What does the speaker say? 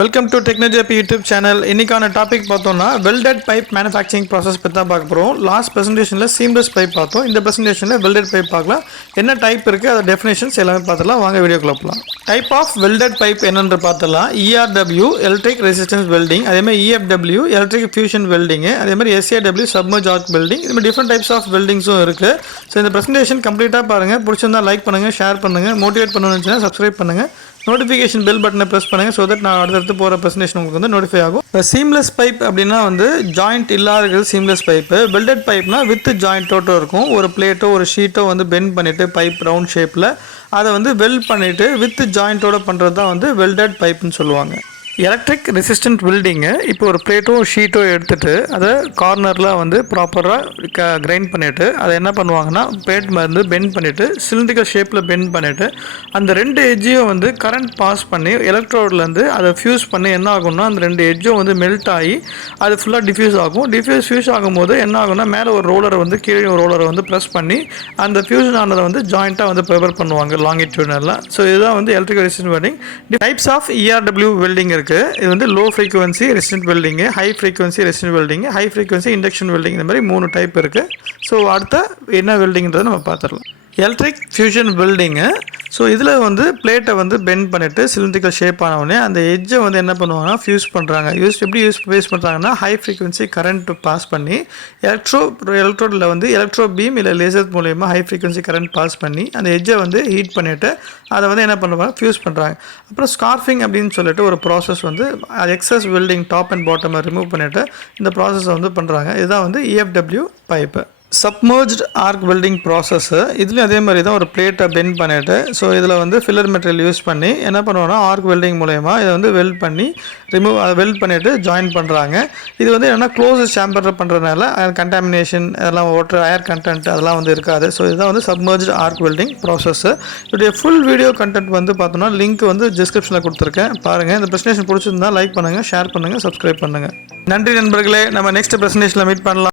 Welcome to technology YouTube channel. இன்னைக்கான topic பார்த்தோம்னா welded pipe manufacturing process பற்றி தான் பார்க்க போகிறோம். லாஸ்ட் ப்ரெசன்டேஷனில் சீம்லெஸ் பைப் பார்த்தோம். இந்த ப்ரெசன்டேஷனில் வெல்டட் பைப் பார்க்கலாம். என்ன டைப் இருக்குது, அதோட டெஃபினேஷன்ஸ் எல்லாமே பார்த்துலாம். வாங்க வீடியோக்குள்ள போகலாம். டைப் ஆஃப் வெல்டட் பைப் என்னென்று பார்த்தலாம். ERW எலக்ட்ரிக் ரெசிஸ்டன்ஸ் வெல்டிங், அதேமாதிரி EFW எலக்ட்ரிக் ஃபியூஷன் வெல்டிங்கு, அதேமாதிரி SAW சப்மர்ஜ் ஆர்க் வெல்டிங், இது மாதிரி டிஃப்ரெண்ட் டைப்ஸ் ஆஃப் வெல்டிங்ஸும் இருக்குது. ஸோ இந்த ப்ரெசன்டேஷன் கம்ப்ளீட்டாக பாருங்கள். பிடிச்சிருந்தா லைக் பண்ணுங்கள், ஷேர் பண்ணுங்கள், மோட்டிவேட் பண்ணணும்னு சப்ஸ்கிரைப் பண்ணுங்கள், நோட்டிஃபிகேஷன் பெல் பட்டனை ப்ரெஸ் பண்ணுங்கள். ஸோ தட் நான் அடுத்தடுத்து போகிற ப்ரெசன்டேஷன் உங்களுக்கு வந்து நோட்டிஃபை ஆகும். இப்போ சீம்லெஸ் பைப் அப்படின்னா வந்து ஜாயிண்ட் இல்லாத சீம்லெஸ் பைப்பு. வெல்டட் பைப்னா வித் ஜாயிண்டோட்டோ இருக்கும். ஒரு பிளேட்டோ ஒரு ஷீட்டோ வந்து பெண்ட் பண்ணிவிட்டு பைப் ரவுண்ட் ஷேப்பில் அதை வந்து வெல்ட் பண்ணிவிட்டு வித் ஜாயிண்டோட பண்ணுறது தான் வந்து வெல்டட் பைப்புன்னு சொல்லுவாங்க. எலக்ட்ரிக் ரெசிஸ்டன்ட் வெல்டிங்கு இப்போ ஒரு பிளேட்டோ ஷீட்டோ எடுத்துகிட்டு அதை கார்னரில் வந்து ப்ராப்பராக கிரைண்ட் பண்ணிவிட்டு அதை என்ன பண்ணுவாங்கன்னா பிளேட் வந்து பெண்ட் பண்ணிவிட்டு சிலிண்ட்ரிக்கல் ஷேப்பில் பெண்ட் பண்ணிவிட்டு அந்த ரெண்டு எட்ஜையும் வந்து கரண்ட் பாஸ் பண்ணி எலக்ட்ரோட்லேருந்து அதை ஃபியூஸ் பண்ணி என்ன ஆகும்னா அந்த ரெண்டு எட்ஜும் வந்து மெல்ட் ஆகி அது ஃபுல்லாக டிஃப்யூஸ் ஆகும். ஃபியூஸ் ஆகும்போது என்ன ஆகும்னா மேலே ஒரு ரோலரை வந்து கீழே ஒரு ரோலரை வந்து ப்ரெஸ் பண்ணி அந்த ஃபியூஷன் ஆனதை வந்து ஜாயிண்ட்டாக வந்து ப்ரிப்பேர் பண்ணுவாங்க லாங்கிட்யூட்னெல்லாம். ஸோ இதுதான் வந்து electric resistant welding. Types of ERW welding இருக்குது. இது வந்து low frequency resistant welding, high frequency resistant welding, high frequency induction welding, இந்த மாதிரி 3 டைப் இருக்குது. ஸோ அடுத்த என்ன வெல்டிங்கிறத நம்ம பார்த்துடலாம். Electric fusion welding. ஸோ இதில் வந்து பிளேட்டை வந்து பெண்ட் பண்ணிவிட்டு சிலிண்ட்ரிக்கல் ஷேப் ஆனவுடனே அந்த எட்ஜை வந்து என்ன பண்ணுவாங்கன்னா ஃபியூஸ் பண்ணுறாங்க. எப்படி யூஸ் பண்ணுறாங்கன்னா ஹை ஃப்ரீக்வன்சி கரண்ட் பாஸ் பண்ணி எலக்ட்ரோடில் வந்து எலக்ட்ரோ பீம் இல்லை லேசர் மூலயமா ஹை ஃப்ரீக்வன்சி கரண்ட் பாஸ் பண்ணி அந்த எட்ஜை வந்து ஹீட் பண்ணிவிட்டு அதை வந்து என்ன பண்ணுவாங்க ஃபியூஸ் பண்ணுறாங்க. அப்புறம் ஸ்கார்ஃபிங் அப்படின்னு சொல்லிட்டு ஒரு ப்ராசஸ் வந்து எக்ஸஸ் வெல்டிங் டாப் அண்ட் பாட்டமை ரிமூவ் பண்ணிவிட்டு இந்த ப்ராசஸை வந்து பண்ணுறாங்க. இதுதான் வந்து EFW pipe. Submerged arc welding process. இதுலேயும் அதே மாதிரி தான் ஒரு பிளேட்டை பெண்ட் பண்ணிவிட்டு ஸோ இதில் வந்து ஃபில்லர் மெட்டீரியல் யூஸ் பண்ணி என்ன பண்ணுவோன்னா ஆர்க் வெல்டிங் மூலயமா இதை வந்து வெல்ட் பண்ணி வெல்ட் பண்ணிவிட்டு ஜாயின் பண்ணுறாங்க. இது வந்து என்னென்னா க்ளோஸ் சேம்பரில் பண்ணுறதுனால கண்டாமினேஷன் அதெல்லாம் வாட்டர் ஏர் கண்டென்ட் அதெல்லாம் வந்து இருக்காது. ஸோ இதுதான் வந்து சப்மர்ஜ்ட் ஆர்க் வெல்டிங் ப்ராசஸ்ஸு. இதோடைய ஃபுல் வீடியோ கண்டென்ட் வந்து பார்த்தோன்னா லிங்க் வந்து டிஸ்கிரிப்ஷனில் கொடுத்துருக்கேன். பாருங்கள். இந்த ப்ரெசன்டேஷன் பிடிச்சிருந்தா லைக் பண்ணுங்கள், ஷேர் பண்ணுங்கள், சப்ஸ்கிரைப் பண்ணுங்கள். நன்றி நண்பர்களே. நம்ம நெக்ஸ்ட் ப்ரெசன்டேஷனில் மீட் பண்ணலாம்.